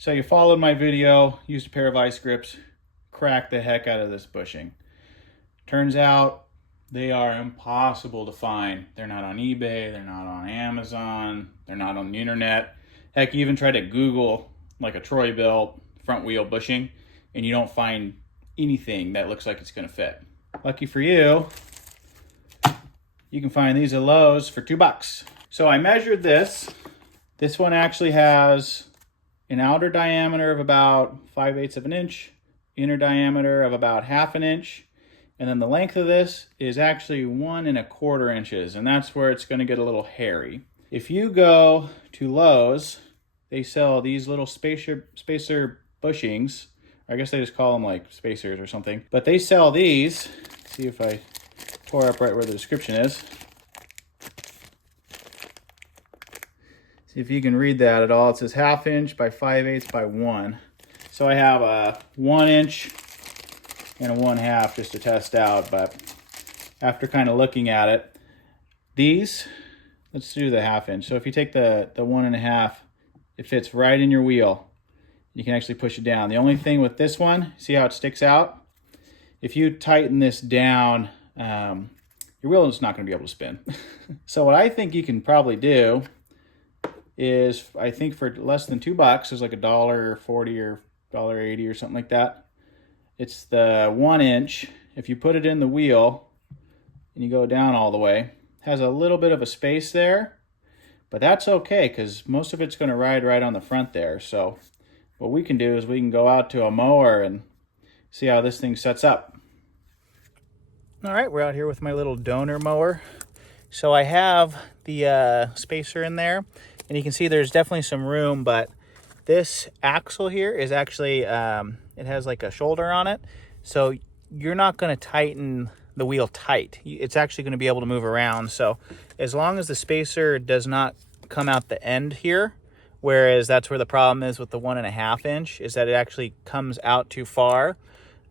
So you followed my video, used a pair of vice grips, cracked the heck out of this bushing. Turns out they are impossible to find. They're not on eBay, they're not on Amazon, they're not on the internet. Heck, you even try to Google like a Troy bill front wheel bushing and you don't find anything that looks like it's gonna fit. Lucky for you, you can find these at Lowe's for $2. So I measured this. This one actually has an outer diameter of about 5/8 of an inch, inner diameter of about 1/2 inch, and then the length of this is actually 1 1/4 inches, and that's where it's gonna get a little hairy. If you go to Lowe's, they sell these little spacer bushings. I guess they just call them like spacers or something, but they sell these. Let's see if I tore up right where the description is. See if you can read that at all. It says 1/2 inch by 5/8 by 1. So I have a 1 inch and a 1/2 just to test out, but after kind of looking at it, these, let's do the 1/2 inch. So if you take the 1 1/2, it fits right in your wheel. You can actually push it down. The only thing with this one, see how it sticks out? If you tighten this down, your wheel is not going to be able to spin. So what I think you can probably do is, I think for less than $2, it's like $1.40 or $1.80 or something like that. It's the 1 inch. If you put it in the wheel and you go down all the way, it has a little bit of a space there, but that's okay because most of it's going to ride right on the front there. So what we can do is we can go out to a mower and see how this thing sets up. All right, we're out here with my little donor mower. So I have the spacer in there, and you can see there's definitely some room, but this axle here is actually, it has like a shoulder on it. So you're not gonna tighten the wheel tight. It's actually gonna be able to move around. So as long as the spacer does not come out the end here, whereas that's where the problem is with the 1 1/2 inch, is that it actually comes out too far.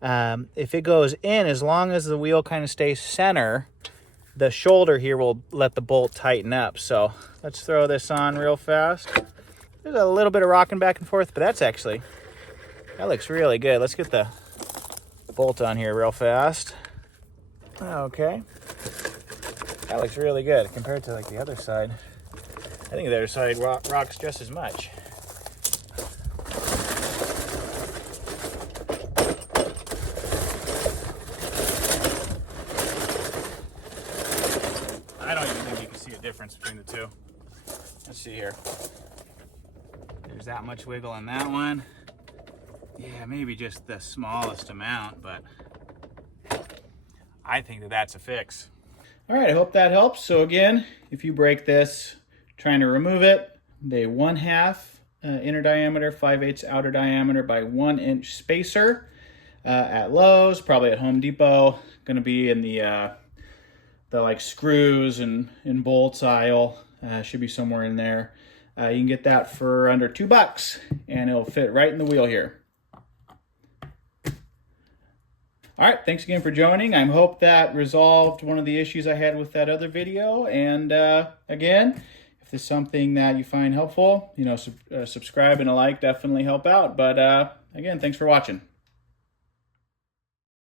If it goes in, as long as the wheel kind of stays center, the shoulder here will let the bolt tighten up. So let's throw this on real fast. There's a little bit of rocking back and forth, but that looks really good. Let's get the bolt on here real fast. Okay. That looks really good compared to like the other side. I think the other side rocks just as much. I don't even think you can see a difference between the two. Let's see here. There's that much wiggle on that one. Yeah, maybe just the smallest amount, but I think that that's a fix. All right, I hope that helps. So again, if you break this, trying to remove it, the 1/2 inner diameter, 5/8 outer diameter by 1 inch spacer at Lowe's, probably at Home Depot. Going to be in the like screws and bolts aisle. Should be somewhere in there. You can get that for under $2, and it'll fit right in the wheel here. All right, thanks again for joining. I hope that resolved one of the issues I had with that other video. And again, if there's something that you find helpful, subscribe and a like definitely help out. But again, thanks for watching.